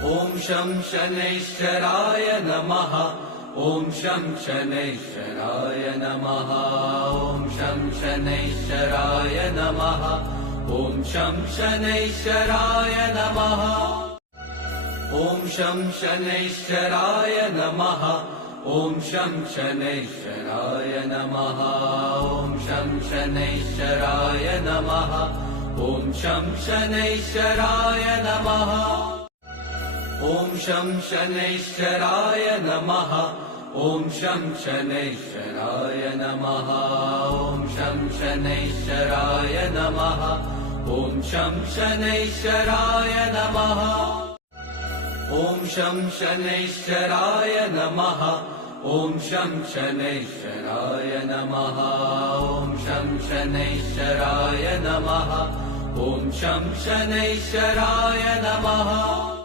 ॐ शं शनैश्चराय नमः। ॐ शं शनैश्चराय नमः। ॐ शं शनैश्चराय नमः। ॐ शं शनैश्चराय नमः। ॐ शं शनैश्चराय नमः। ॐ शं शनैश्चराय नमः। ॐ शं शनैश्चराय नमः। ॐ शं शनैश्चराय नमः। ॐ शं शनैश्चराय नमः। ॐ शं शनैश्चराय नमः। ॐ शं शनैश्चराय नमः। ॐ शं शनैश्चराय नमः। ॐ शं शनैश्चराय नमः। ॐ शं शनैश्चराय नमः। ॐ शं शनैश्चराय नमः। ॐ शं शनैश्चराय नमः।